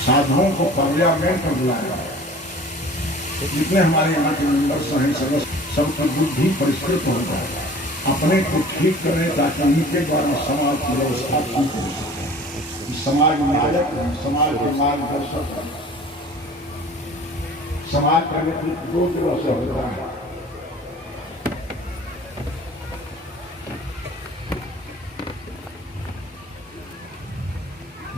साधुओं को पार्लियामेंट में बुलाया। जितने हमारे यहाँ के मेंबर्स हैं सदस्य, सबकी बुद्धि परिष्कृत हो जाए, अपने को ठीक करें ताकि उनके द्वारा समाज की व्यवस्था ठीक हो सके। समाज नायक है, समाज के मार्गदर्शक है। समाज का नेतृत्व दो तरह से होता है।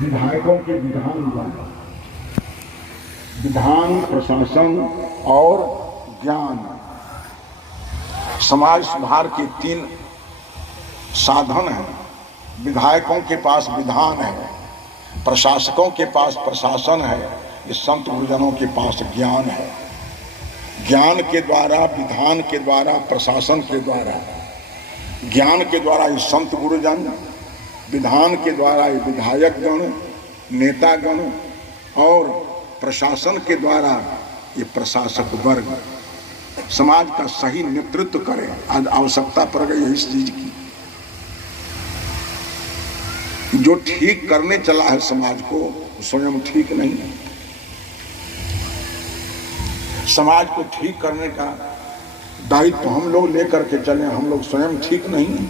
विधायकों के विधान, प्रशासन और ज्ञान। समाज सुधार के 3 साधन हैं। विधायकों के पास विधान है, प्रशासकों के पास प्रशासन है, ये संत गुरुजनों के पास ज्ञान है। ज्ञान के द्वारा, विधान के द्वारा, प्रशासन के द्वारा, ज्ञान के द्वारा ये संत गुरुजन, विधान के द्वारा ये विधायक गण, नेतागण, और प्रशासन के द्वारा ये प्रशासक वर्ग समाज का सही नेतृत्व करे। आज आवश्यकता पड़ गई है इस चीज की। जो ठीक करने चला है समाज को, स्वयं ठीक नहीं है। समाज को ठीक करने का दायित्व हम लोग लेकर के चले, हम लोग स्वयं ठीक नहीं हैं।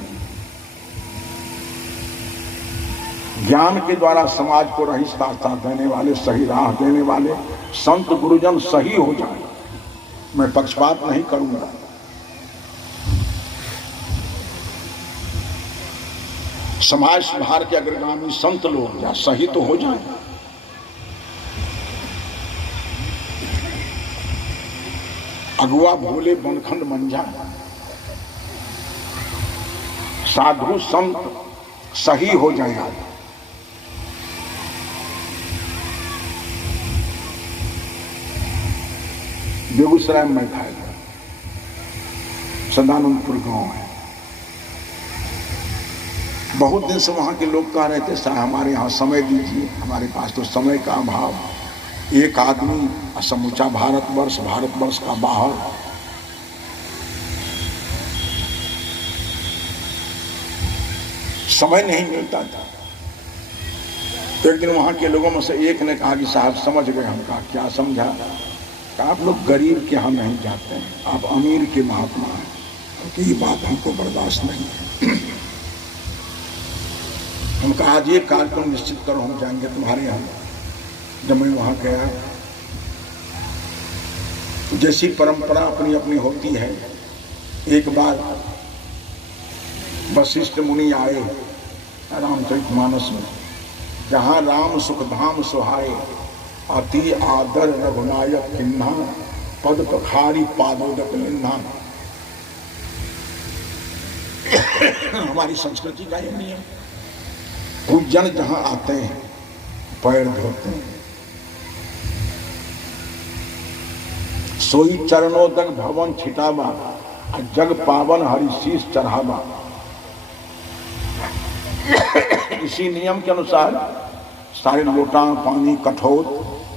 ज्ञान के द्वारा समाज को रही रास्ता देने वाले, सही राह देने वाले संत गुरुजन सही हो जाए। मैं पक्षपात नहीं करूंगा। समाज सुधार के अग्रगामी संत लोग या सही तो हो जाए। अगुआ भोले बनखंड मंझा, साधु संत सही हो जाएगा। बेगूसराय में था, सदानंदपुर गांव है। बहुत दिन से वहां के लोग कह रहे थे साहब हमारे यहाँ समय दीजिए, हमारे पास तो समय का अभाव। एक आदमी समूचा भारतवर्ष का बाहर, समय नहीं मिलता था। तो एक दिन वहां के लोगों में से एक ने कहा कि साहब समझ गए। हम कहा क्या समझा? आप लोग गरीब के यहाँ नहीं जाते हैं, आप अमीर के महात्मा हैं, क्योंकि ये बात हमको बर्दाश्त नहीं है। हम कहा आज ये कार्यक्रम निश्चित करो, हम जाएंगे तुम्हारे यहाँ। जब मैं वहाँ गया, जैसी परंपरा अपनी अपनी होती है, एक बार वशिष्ठ मुनि आए रामचरितमानस में, जहाँ राम सुखधाम सुहाए, अति आदर रघुनायक किन्हा, पद पखारी पादोदक लिन्हा। हमारी संस्कृति का ये नियम। पूजन जहां आते हैं पैर धोते हैं। सोई चरणोदक भवन छिटावा, जग पावन हरि शीश चढ़ावा। इसी नियम के अनुसार सारे लोटा पानी कठोर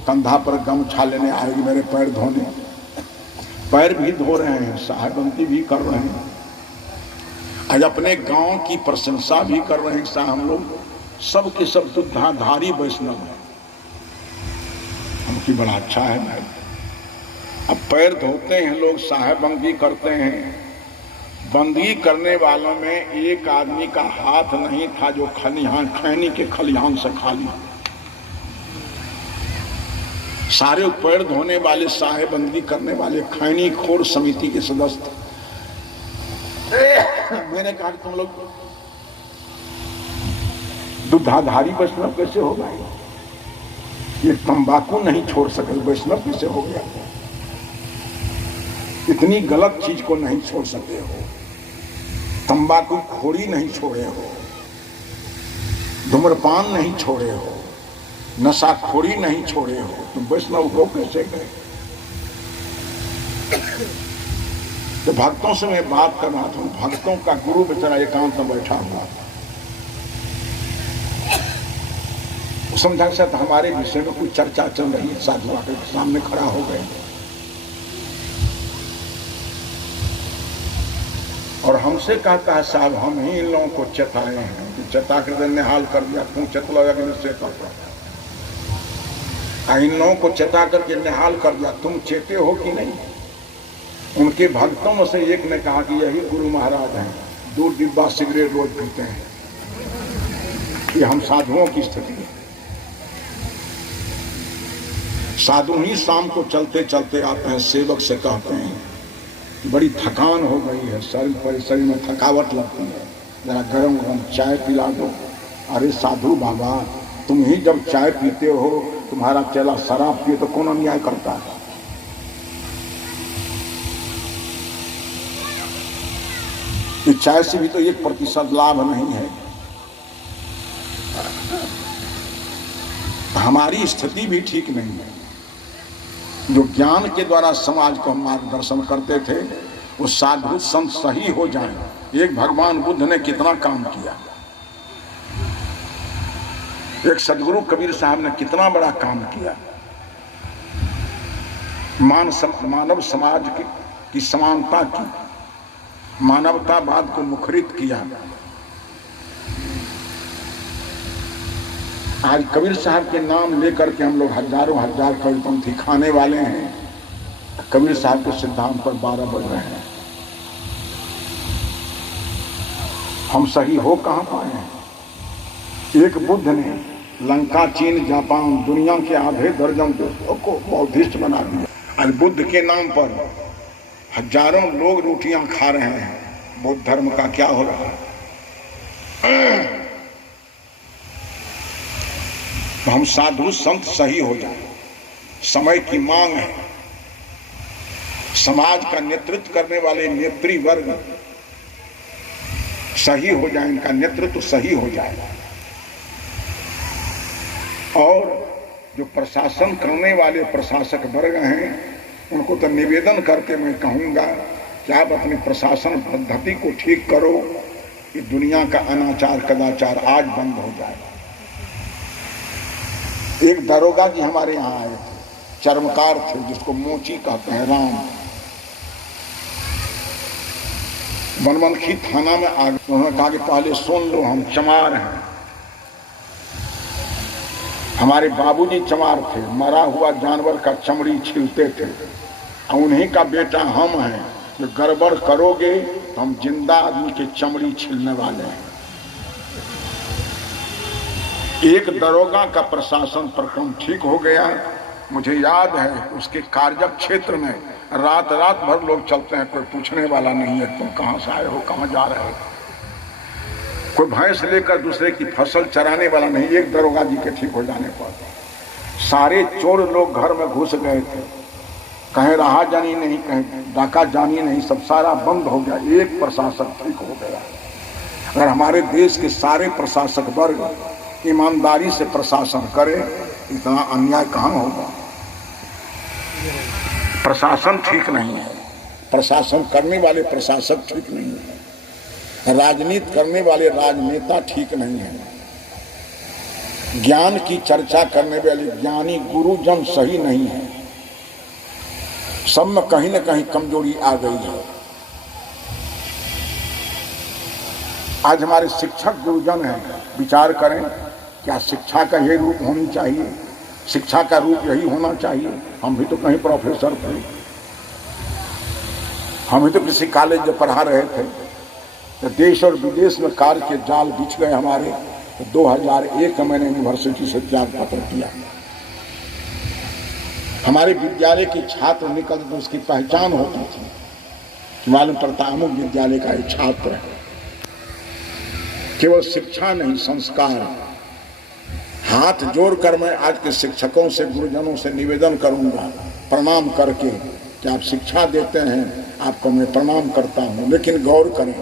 कंधा पर गमछा लेने आएगी मेरे पैर धोने। पैर भी धो रहे हैं, साहेबंती भी कर रहे हैं, आज अपने गांव की प्रशंसा भी कर रहे हैं। साहब हम लोग सब के सब दुधाधारी वैष्णव हैं, हमकी बड़ा अच्छा है भाई। अब पैर धोते हैं लोग, साहेबंदी करते हैं। बंदी करने वालों में एक आदमी का हाथ नहीं था जो खैनी के खलिहान से खाली। सारे पैर धोने वाले, साहेबंदी करने वाले खैनी खोर समिति के सदस्य। मैंने कहा कि तुम लोग दुधाधारी वैष्णव कैसे हो भाई? ये तंबाकू नहीं छोड़ सके वैष्णव कैसे हो गया? इतनी गलत चीज को नहीं छोड़ सके हो, तंबाकू खोरी नहीं छोड़े हो, धूम्रपान नहीं छोड़े हो, नशाखोरी नहीं छोड़े हो, तुम वैष्णव हो कैसे गए? तो भक्तों से मैं बात कर रहा था, भक्तों का गुरु बेचारा एकांत में बैठा हुआ था। समझा सर हमारे विषय में कुछ चर्चा चल रही है, साधु आकर सामने खड़ा हो गए और हमसे कहता है साहब हम ही इन लोगों को चेताए हैं कि चेता कर निहाल कर दिया, क्यों चेतलो अग्नि से कहता। इन लोगों को चेता करके निहाल कर दिया, तुम चेते हो कि नहीं। उनके भक्तों में से एक ने कहा कि यही गुरु महाराज हैं, 2 डिब्बा सिगरेट रोज पीते हैं। ये हम साधुओं की स्थिति है। साधु ही शाम को चलते चलते आते हैं, सेवक से कहते हैं बड़ी थकान हो गई है, शरीर में थकावट लगती है, जरा गरम गरम चाय पिला दो। अरे साधु बाबा, तुम ही जब चाय पीते हो, तुम्हारा चेला शराब पिए तो कौन अन्याय करता है। ये चाय से भी तो 1% लाभ नहीं है। हमारी स्थिति भी ठीक नहीं है। जो ज्ञान के द्वारा समाज को मार्गदर्शन करते थे, वो साधु संत सही हो जाए। एक भगवान बुद्ध ने कितना काम किया, एक सदगुरु कबीर साहब ने कितना बड़ा काम किया। मानव समाज की समानता की, मानवतावाद को मुखरित किया। आज कबीर साहब के नाम लेकर के हम लोग हजारों हजार कबीरपंथी खाने वाले हैं। कबीर साहब के सिद्धांत पर 12 बढ़ रहे हैं। हम सही हो कहां पाए हैं। एक बुद्ध ने लंका, चीन, जापान, दुनिया के आधे दर्जन देशों को बौद्धिस्ट बना दिया। आज बुद्ध के नाम पर हजारों लोग रोटियां खा रहे हैं। बौद्ध धर्म का क्या हो रहा है। तो हम साधु संत सही हो जाए, समय की मांग है। समाज का नेतृत्व करने वाले नेत्री वर्ग सही हो जाए, इनका नेतृत्व सही हो जाए। और जो प्रशासन करने वाले प्रशासक वर्ग हैं, उनको तो निवेदन करके मैं कहूँगा कि आप अपनी प्रशासन पद्धति को ठीक करो कि दुनिया का अनाचार कदाचार आज बंद हो जाए। एक दरोगा जी हमारे यहाँ आए थे, चर्मकार थे, जिसको मोची कहते हैं, राम। बनमनखी थाना में आ गए। उन्होंने कहा कि पहले सुन लो, हम चमार हैं। हमारे बाबूजी चमार थे, मरा हुआ जानवर का चमड़ी छीलते थे। उन्हीं का बेटा हम हैं। जो गड़बड़ करोगे तो हम जिंदा आदमी के चमड़ी छीलने वाले हैं। एक दरोगा का प्रशासन प्रक्रम ठीक हो गया। मुझे याद है उसके कार्य क्षेत्र में रात भर लोग चलते हैं, कोई पूछने वाला नहीं है तुम कहाँ से आए हो, कहाँ जा रहे हो। कोई भैंस लेकर दूसरे की फसल चराने वाला नहीं। एक दरोगा जी के ठीक हो जाने पर सारे चोर लोग घर में घुस गए थे। कहीं राह जानी नहीं, कहीं डाका जानी नहीं, सब सारा बंद हो गया। एक प्रशासक ठीक हो गया। अगर हमारे देश के सारे प्रशासक वर्ग ईमानदारी से प्रशासन करे, इतना अन्याय कहाँ होगा। प्रशासन ठीक नहीं है, प्रशासन करने वाले प्रशासक ठीक नहीं है, राजनीति करने वाले राजनेता ठीक नहीं है, ज्ञान की चर्चा करने वाले ज्ञानी गुरुजन सही नहीं है। सब में कहीं न कहीं कमजोरी आ गई है। आज हमारे शिक्षक गुरुजन हैं, विचार करें, क्या शिक्षा का यही रूप होनी चाहिए? शिक्षा का रूप यही होना चाहिए? हम भी तो कहीं प्रोफेसर थे, हम भी तो किसी कॉलेज में पढ़ा रहे थे। तो देश और विदेश में कार्य के जाल बिछ गए हमारे। तो 2001 में मैंने यूनिवर्सिटी से त्याग पत्र किया। हमारे विद्यालय के छात्र निकलते तो उसकी पहचान होती थी, मालूम पड़ता अमुक विद्यालय का एक छात्र है। केवल शिक्षा नहीं, संस्कार। हाथ जोड़कर मैं आज के शिक्षकों से, गुरुजनों से निवेदन करूंगा, प्रणाम करके, कि आप शिक्षा देते हैं, आपको मैं प्रणाम करता हूं। लेकिन गौर करें,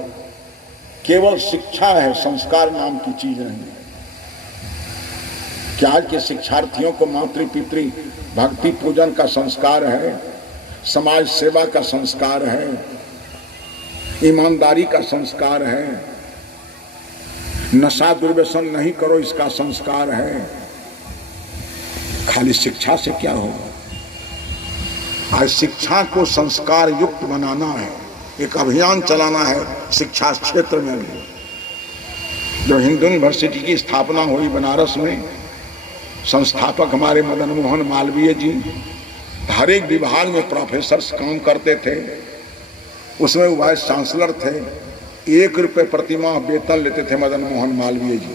केवल शिक्षा है, संस्कार नाम की चीज नहीं है। क्या आज के शिक्षार्थियों को मातृ पितृ भक्ति पूजन का संस्कार है, समाज सेवा का संस्कार है, ईमानदारी का संस्कार है, नशा दुर्व्यसन नहीं करो इसका संस्कार है? खाली शिक्षा से क्या होगा? आज शिक्षा को संस्कार युक्त बनाना है, एक अभियान चलाना है शिक्षा क्षेत्र में भी। जो हिंदू यूनिवर्सिटी की स्थापना हुई बनारस में, संस्थापक हमारे मदन मोहन मालवीय जी हर एक विभाग में प्रोफेसर काम करते थे, उसमें वाइस चांसलर थे। 1 रुपये प्रतिमाह वेतन लेते थे मदन मोहन मालवीय जी।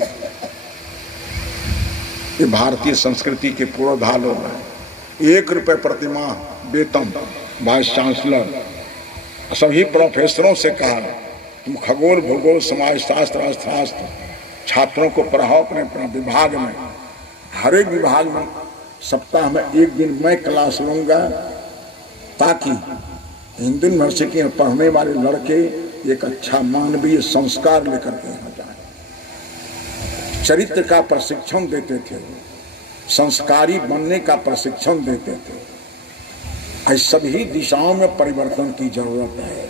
ये भारतीय संस्कृति के पूर्वधार लोग हैं। 1 रुपये प्रतिमाह वेतन वाइस चांसलर। सभी प्रोफेसरों से कहा तुम खगोल भूगोल समाज शास्त्र अर्थशास्त्र छात्रों को पढ़ाओ अपने विभाग में। हर एक विभाग में सप्ताह में 1 दिन मैं क्लास लूँगा ताकि हिंदू यूनिवर्सिटी में पढ़ने वाले लड़के एक अच्छा मानवीय संस्कार लेकर के यहाँ जाए। चरित्र का प्रशिक्षण देते थे, संस्कारी बनने का प्रशिक्षण देते थे। ऐसे सभी दिशाओं में परिवर्तन की जरूरत है।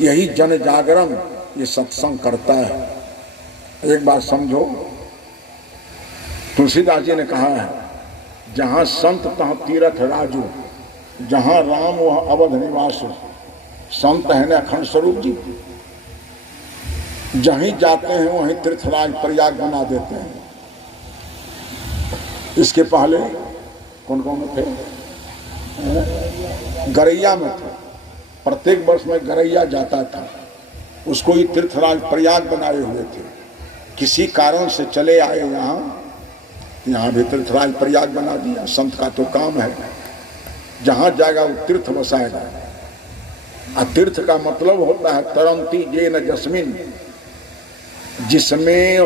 यही जन जागरण ये सत्संग करता है। एक बात समझो, तुलसीदास जी ने कहा है जहाँ संत तहाँ तीर्थ राजू, जहाँ राम वहाँ अवध निवासु। संत है ना अखंड स्वरूप जी, जहीं जाते हैं वहीं तीर्थराज प्रयाग बना देते हैं। इसके पहले कौन कौन थे? गरैया में थे, प्रत्येक वर्ष में गरैया जाता था, उसको ही तीर्थराज प्रयाग बनाए हुए थे। किसी कारण से चले आए यहाँ भी तीर्थराज प्रयाग बना दिया। संत का तो काम है, जहाँ जाएगा वो तीर्थ बसाएगा। और तीर्थ का मतलब होता है तरंती जे न जस्मिन, जिसमें और